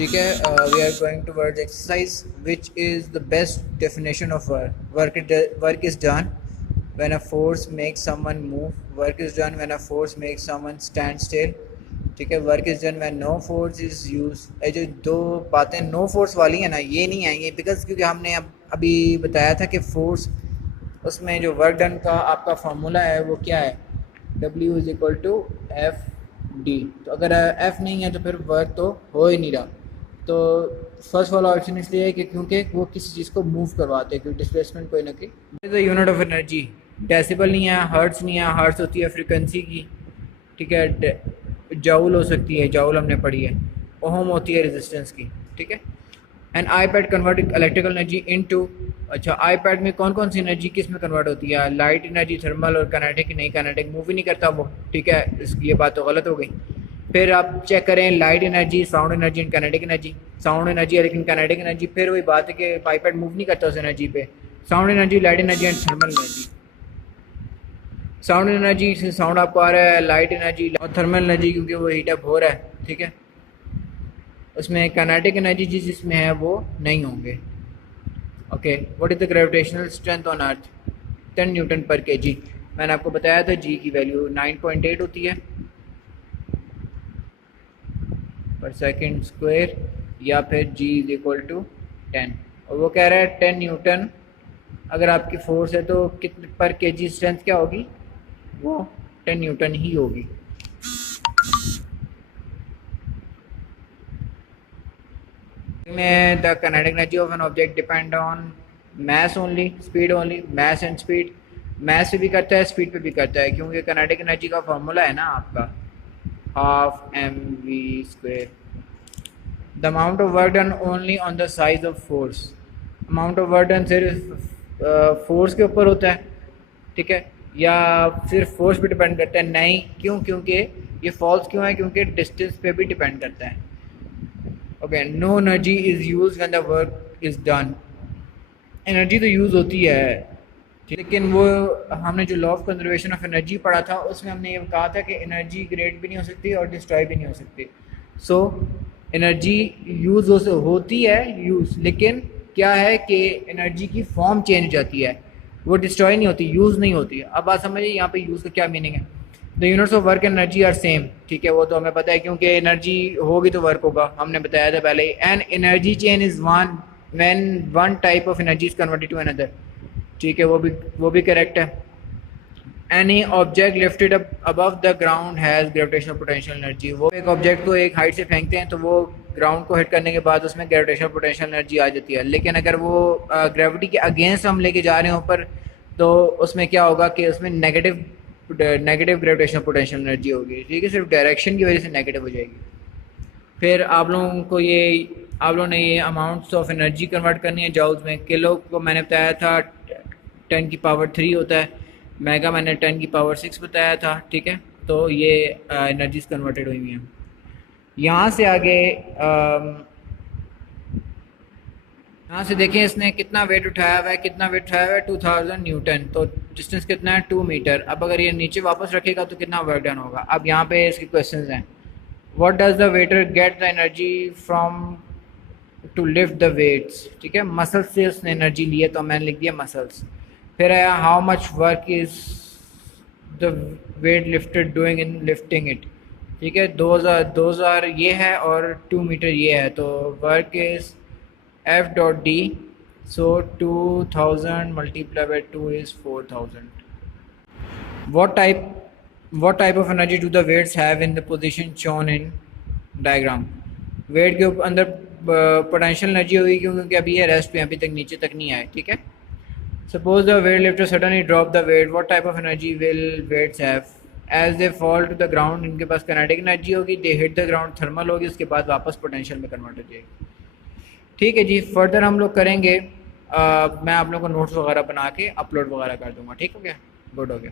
ठीक है, we are going towards exercise which is the best definition of work is done when a force makes someone move, work is done when a force makes someone stand still. ठीक है, work is done when no force is use. जो दो बातें no force वाली हैं ना, ये नहीं आएंगी बिकॉज क्योंकि हमने अभी बताया था कि फोर्स, उसमें जो वर्क डन का आपका फार्मूला है वो क्या है, W is equal to F D. तो अगर एफ नहीं है तो फिर वर्क तो हो ही नहीं रहा। तो फर्स्ट वाला ऑप्शन इसलिए है कि क्योंकि वो किसी चीज़ को मूव करवाते हैं, क्योंकि डिस्प्लेसमेंट कोई ना कोई। The unit of energy decibel नहीं है, हर्ट्स नहीं है, हर्ट्स होती है फ्रिक्वेंसी की। ठीक है, जाउल हो सकती है, जाउल हमने पढ़ी है, ओहम होती है रेजिस्टेंस की। ठीक है, and eye pad convert electrical energy into, अच्छा आई पैड में कौन कौन सी एनर्जी किस में कन्वर्ट होती है, लाइट एनर्जी, थर्मल और काइनेटिक। नहीं, काइनेटिक मूव ही नहीं करता वो। ठीक है, ये बात तो गलत हो गई। फिर आप चेक करें light energy, sound energy and kinetic energy. Sound energy है लेकिन काइनेटिक एनर्जी, फिर वही बात है कि आई पैड मूव नहीं करता उस एनर्जी पे। Sound energy, light energy and thermal energy. Sound energy से साउंड आपको आ रहा है, लाइट एनर्जी और थर्मल एनर्जी क्योंकि वो हीट अप हो रहा है। ठीक है, उसमें काइनेटिक एनर्जी जिसमें है वो नहीं होंगे। Okay, what is the gravitational strength on earth, 10 Newton पर केजी। मैंने आपको बताया था जी की वैल्यू 9.8 होती है पर सेकंड स्क्वायर, या फिर जी इज इक्वल टू 10। और वो कह रहा है 10 न्यूटन अगर आपकी फोर्स है तो कितने पर केजी स्ट्रेंथ क्या होगी, वो 10 न्यूटन ही होगी। में the kinetic energy of an object depend on mass only, speed only, mass and speed. Mass पे भी करता है, स्पीड पे भी करता है, क्योंकि काइनेटिक एनर्जी का फॉर्मूला है ना आपका half mv²। The amount of work done only on the size of force. Amount of work done सिर्फ फोर्स के ऊपर होता है। ठीक है, या सिर्फ फोर्स पे डिपेंड करता है, नहीं। क्यों, क्योंकि ये फॉल्स क्यों है, क्योंकि डिस्टेंस पे भी डिपेंड करता है। Okay, no energy is use when the work is done. Energy तो यूज़ होती है, लेकिन वो हमने जो law of conservation of energy पढ़ा था उसमें हमने ये कहा था कि एनर्जी क्रिएट भी नहीं हो सकती और डिस्ट्रॉय भी नहीं हो सकती। सो एनर्जी यूज़ होती है यूज़, लेकिन क्या है कि एनर्जी की फॉर्म चेंज हो जाती है, वो डिस्ट्रॉय नहीं होती, यूज़ नहीं होती है। अब बात समझिए यहाँ पे यूज़ का क्या मीनिंग है। The units of work energy are same. ठीक है, वो तो हमें पता है क्योंकि एनर्जी होगी तो वर्क होगा, हमने बताया था पहले ही। And energy change is one when one type of energy is converted to another. ठीक है, वो भी करेक्ट है। Any object lifted above the ground has gravitational potential energy. वो एक ऑब्जेक्ट को एक हाइट से फेंकते हैं तो वो ग्राउंड को हिट करने के बाद उसमें ग्रेविटेशनल पोटेंशियल एनर्जी आ जाती है। लेकिन अगर वो ग्रेविटी के अगेंस्ट हम लेके जा रहे हैं ऊपर, तो उसमें क्या होगा कि उसमें नेगेटिव ग्रेविटेशनल पोटेंशियल एनर्जी होगी। ठीक है, सिर्फ डायरेक्शन की वजह से नेगेटिव हो जाएगी। फिर आप लोगों ने ये अमाउंट्स ऑफ एनर्जी कन्वर्ट करनी है जाउल्स में। किलो को मैंने बताया था 10 की पावर 3 होता है, मेगा मैंने 10 की पावर 6 बताया था। ठीक है, तो ये एनर्जीज कन्वर्टेड हुई हुई हैं। यहाँ से आगे यहाँ से देखें इसने कितना वेट उठाया हुआ है, 2000 न्यूटन। तो डिस्टेंस कितना है, 2 मीटर। अब अगर ये नीचे वापस रखेगा तो कितना वर्क डन होगा। अब यहाँ पे इसके क्वेश्चंस हैं। What does the waiter get the energy from to lift the weights. ठीक है, मसल्स से उसने एनर्जी ली है तो मैंने लिख दिया मसल्स। फिर आया how much work is the weight lifted doing in lifting it. ठीक है, 2000 ये है और 2 मीटर ये है, तो work is F dot D, so 2000 multiplied by 2 is 4000. What type of energy do the weights have in the position shown in diagram? Weight के अंदर पोटेंशियल एनर्जी होगी क्योंकि अभी ये रेस्ट पे, अभी तक नीचे तक नहीं आए। ठीक है, suppose the weight lifter suddenly drop the weight, what type of energy will weights have as they fall to the ground. इनके पास काइनेटिक एनर्जी होगी, they hit the ground, thermal होगी, उसके बाद वापस पोटेंशियल में कन्वर्ट हो जाएगी। ठीक है जी, फर्दर हम लोग करेंगे। मैं आप लोगों को नोट्स वगैरह बना के अपलोड वगैरह कर दूंगा। ठीक हो गया, गुड हो गया।